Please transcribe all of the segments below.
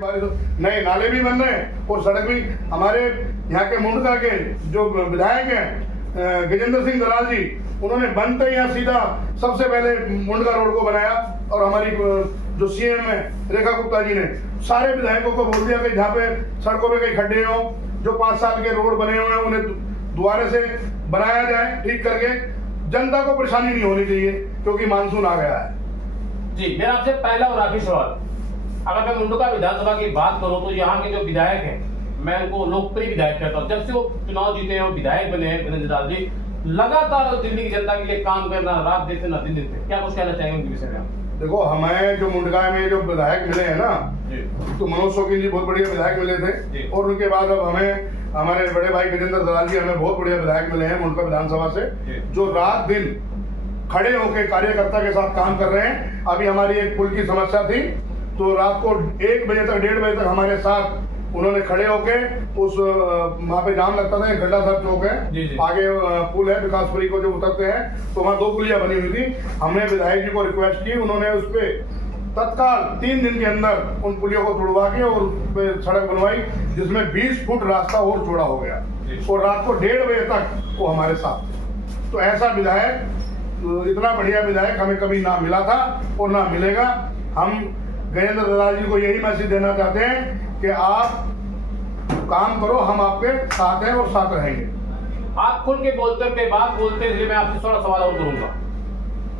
नए नाले भी बन रहे हैं और सड़क भी। हमारे यहाँ के मुंडका के जो विधायक हैं गजेंद्र सिंह दलाल जी, उन्होंने बनते ही यहाँ सीधा सबसे पहले मुंडका रोड को बनाया। और हमारी जो सीएम है रेखा गुप्ता जी ने सारे विधायकों को बोल दिया कि जहाँ पे सड़कों पे कई खड्डे हो, जो 5 साल के रोड बने हुए हैं उन्हें दोबारा से बनाया जाए, ठीक करके। जनता को परेशानी नहीं होनी चाहिए क्योंकि मानसून आ गया है। जी, मेरा आपसे पहला और आखिरी सवाल, अगर मैं मुंडका विधानसभा की बात करूं तो यहाँ के जो विधायक हैं, मैं उनको लोकप्रिय विधायक कहता हूँ। जब से वो चुनाव जीते हैं और विधायक बने हैं गजेंद्र दलाल जी, लगातार दिल्ली की जनता के लिए काम करना, रात देते ना दिन देते। क्या कुछ कहना चाहेंगे उनके विषय में? देखो, हमें जो मुंडका में जो विधायक मिले हैं ना, तो मनोज शौकीन जी बहुत बढ़िया विधायक मिले थे। और उनके बाद अब हमें हमारे बड़े भाई गजेंद्र दलाल जी हमें बहुत बढ़िया विधायक मिले हैं मुंडका विधानसभा से, जो रात दिन खड़े होकर कार्यकर्ता के साथ काम कर रहे हैं। अभी हमारी एक पुल की समस्या थी तो रात को 1 बजे तक 1:30 बजे तक हमारे साथ उन्होंने खड़े होके उस वहाँ पे जाम लगता था, गड्ढा साहब चौक है, आगे पुल है विकासपुरी को जो उतरते हैं, तो वहाँ 2 पुलिया बनी हुई थी। हमने विधायक जी को रिक्वेस्ट की, उन्होंने उस पर तत्काल 3 दिन के अंदर उन पुलियों को तुड़वा के और उस पर सड़क बनवाई, जिसमें 20 फुट रास्ता और चौड़ा हो गया। और रात को 1:30 बजे तक वो हमारे साथ। तो ऐसा विधायक, इतना बढ़िया विधायक हमें कभी ना मिला था और ना मिलेगा। हम गजेंद्र दलाल जी को यही मैसेज देना चाहते हैं कि आप काम करो, हम आपके साथ हैं और साथ रहेंगे। आप खुल के बोलते हैं, बात बोलते हैं, इसलिए मैं आपसे थोड़ा सवाल और करूंगा।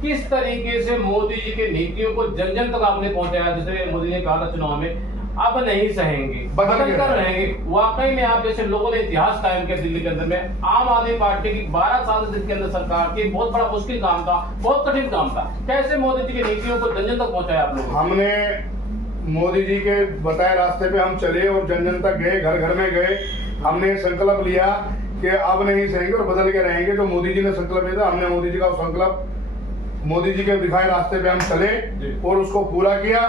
किस तरीके से मोदी जी के नीतियों को जन जन तक आपने पहुंचाया? जैसे मोदी ने कहा था चुनाव में, अब नहीं सहेंगे, बदल कर रहेंगे। वाकई में आप जैसे लोगों ने इतिहास कायम किया दिल्ली के अंदर में। आम आदमी पार्टी की 12 साल से के अंदर सरकार की बहुत बड़ा मुश्किल काम था, बहुत कठिन काम था। कैसे मोदी जी के नीतियों को जन जन तक पहुंचाया आप लोग? हमने मोदी जी के बताए रास्ते पे हम चले और जन जन तक गए, घर घर में गए। हमने संकल्प लिया कि अब नहीं सहेंगे और बदल के रहेंगे। जो मोदी जी ने संकल्प लिया था, हमने मोदी जी का संकल्प, मोदी जी के दिखाए रास्ते पे हम चले और उसको पूरा किया।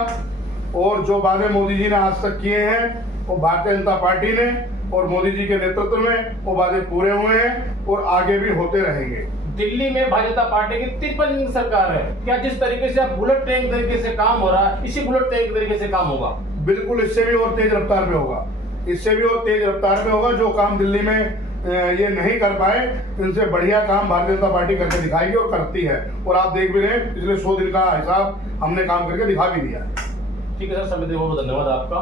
और जो वादे मोदी जी ने आज तक किए हैं वो भारतीय जनता पार्टी ने और मोदी जी के नेतृत्व में वो वादे पूरे हुए हैं और आगे भी होते रहेंगे। दिल्ली में भारतीय जनता पार्टी की 53 सरकार है। क्या जिस तरीके से अब बुलेट ट्रेन तरीके से काम हो रहा है, इसी बुलेट ट्रेन तरीके से काम होगा? बिल्कुल, इससे भी और तेज रफ्तार में होगा, इससे भी और तेज रफ्तार में होगा। जो काम दिल्ली में ये नहीं कर पाए, इनसे बढ़िया काम भारतीय जनता पार्टी करके दिखाएगी और करती है। और आप देख भी रहे हैं, पिछले 100 दिन का हिसाब हमने काम करके दिखा भी दिया है। ठीक है सर, समय देने बहुत धन्यवाद आपका।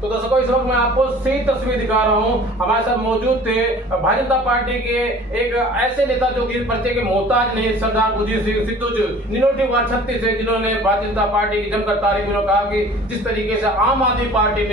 तो दर्शकों, इस वक्त मैं आपको सही तस्वीर दिखा रहा हूं। हमारे साथ मौजूद थे भारतीय जनता पार्टी के एक ऐसे नेता जो कि परिचय के मोहताज नहीं, सरदार बुलजीत सिंह सिद्धू जी, निनोटी वार्ड 36 से, जिन्होंने भारतीय जनता पार्टी की जमकर तारीफ में कहा कि जिस तरीके से आम आदमी पार्टी ने